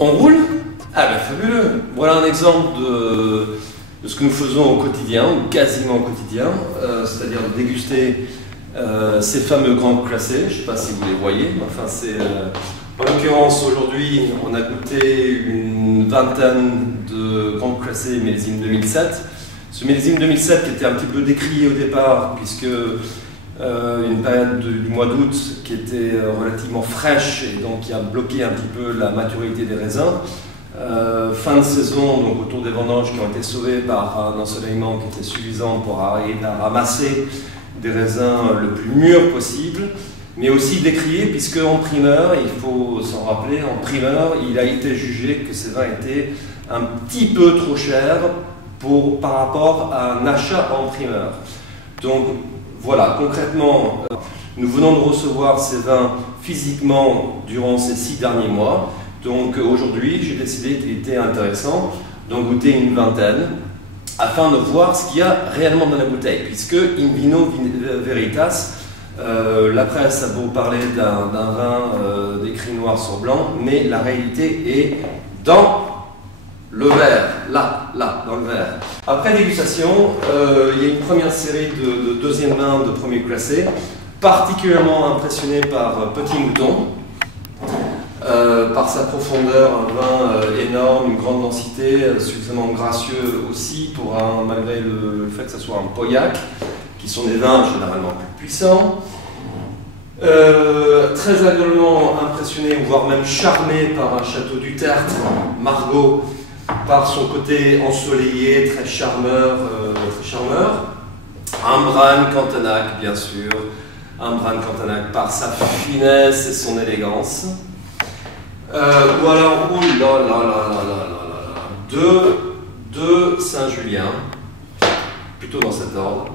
On roule? Ah ben fabuleux! Voilà un exemple de ce que nous faisons au quotidien, ou quasiment au quotidien, c'est-à-dire déguster ces fameux grands classés. Je ne sais pas si vous les voyez, mais enfin en l'occurrence aujourd'hui on a goûté une vingtaine de grands classés millésime 2007. Ce millésime 2007 qui était un petit peu décrié au départ, puisque une période du mois d'août qui était relativement fraîche et donc qui a bloqué un petit peu la maturité des raisins. Fin de saison, donc autour des vendanges qui ont été sauvées par un ensoleillement qui était suffisant pour arriver à ramasser des raisins le plus mûrs possible, mais aussi décrié puisque en primeur, il faut s'en rappeler, en primeur, il a été jugé que ces vins étaient un petit peu trop chers par rapport à un achat en primeur. Donc voilà, concrètement, nous venons de recevoir ces vins physiquement durant ces 6 derniers mois. Donc aujourd'hui, j'ai décidé qu'il était intéressant d'en goûter une vingtaine afin de voir ce qu'il y a réellement dans la bouteille, puisque in vino veritas, la presse a beau parler d'un vin d'écrit noir sur blanc, mais la réalité est dans le verre, là, dans le verre. Après dégustation, il y a une première série de deuxième vins de premier classé, particulièrement impressionné par Petit Mouton, par sa profondeur, un vin énorme, une grande densité, suffisamment gracieux aussi, malgré le fait que ce soit un Pauillac, qui sont des vins généralement plus puissants. Très agréablement impressionné, voire même charmé par un château du Tertre, Margaux, par son côté ensoleillé, très charmeur. Un Bran Cantenac, bien sûr, un Bran Cantenac par sa finesse et son élégance. Ou alors, oh là, deux Saint-Julien, plutôt dans cet ordre,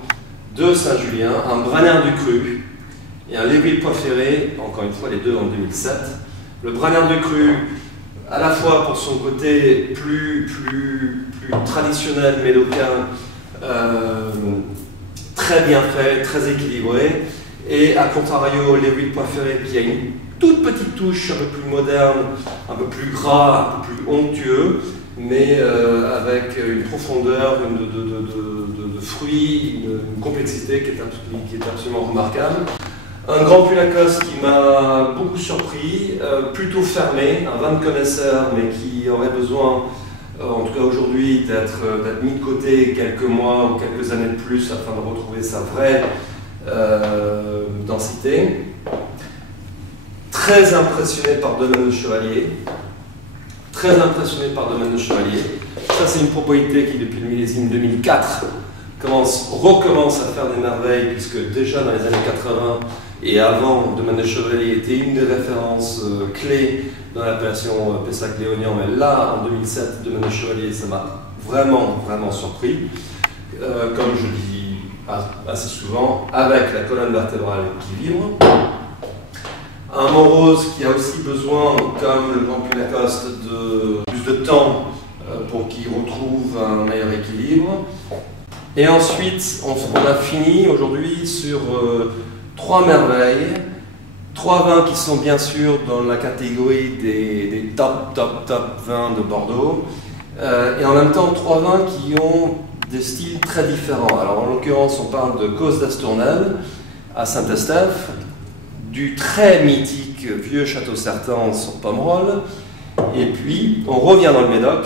deux Saint-Julien, un Branard du Cru et un Léville Poiferré, encore une fois les deux en 2007. Le Branard du Cru, à la fois pour son côté plus traditionnel médocain, très bien fait, très équilibré, et à contrario Léville Poiferré qui a une toute petite touche un peu plus moderne, un peu plus gras, un peu plus onctueux, mais avec une profondeur de fruits, une complexité qui est absolument remarquable. Un Grand Puy Lacoste qui m'a beaucoup surpris, plutôt fermé, un vin de connaisseur, mais qui aurait besoin, en tout cas aujourd'hui, d'être mis de côté quelques mois ou quelques années de plus afin de retrouver sa vraie densité. Très impressionné par Domaine de Chevalier. Très impressionné par Domaine de Chevalier. Ça, c'est une propriété qui, depuis le millésime 2004, recommence à faire des merveilles, puisque déjà dans les années 80 et avant, Domaine de Chevalier était une des références clés dans l'appellation Pessac-Léognan. Mais là, en 2007, Domaine de Chevalier, ça m'a vraiment surpris. Comme je dis assez souvent, avec la colonne vertébrale qui vibre. Un Montrose qui a aussi besoin, comme le Grand Puy Lacoste, de plus de temps pour qu'il retrouve un meilleur équilibre. Et ensuite, on a fini aujourd'hui sur 3 merveilles, 3 vins qui sont bien sûr dans la catégorie des top vins de Bordeaux, et en même temps 3 vins qui ont des styles très différents. Alors en l'occurrence, on parle de Causse d'Astournelle à Saint-Estèphe, du très mythique vieux château Sertens sur Pomerol, et puis on revient dans le Médoc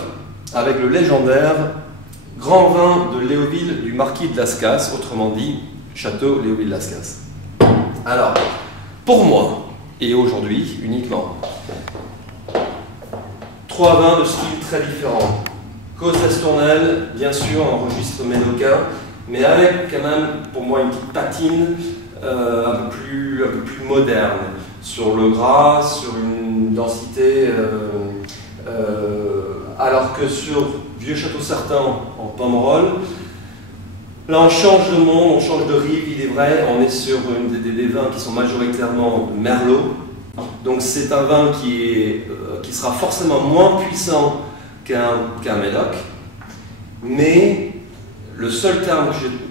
avec le légendaire grand vin de Léoville du marquis de Lascasse, autrement dit château Léoville Lascasse. Alors, pour moi, et aujourd'hui uniquement, 3 vins de style très différents. Causse d'Astournelle, bien sûr, en registre médocain, mais avec quand même, pour moi, une petite patine un peu plus moderne, sur le gras, sur une densité, alors que sur Vieux Château Certain en Pomerol, là on change de monde, on change de rive, il est vrai, on est sur des vins qui sont majoritairement Merlot, donc c'est un vin qui sera forcément moins puissant qu'un Médoc, mais le seul terme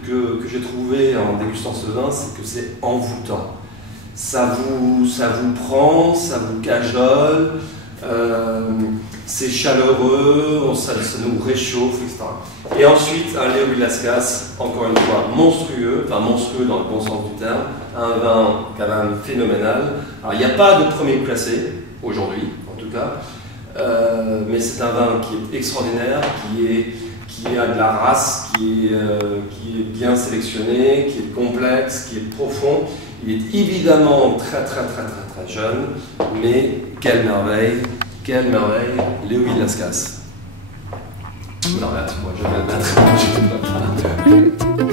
que j'ai trouvé en dégustant ce vin, c'est que c'est envoûtant. Ça vous prend, ça vous cajole, C'est chaleureux, ça nous réchauffe, etc. Et ensuite, un Léo Villascas, encore une fois, monstrueux, enfin monstrueux dans le bon sens du terme, un vin quand même phénoménal. Alors, il n'y a pas de premier classé, aujourd'hui, en tout cas, mais c'est un vin qui est extraordinaire, qui a de la race, qui est bien sélectionné, qui est complexe, qui est profond. Il est évidemment très jeune, mais quelle merveille, Léo Villascas. Non, là, moi je vais le battre.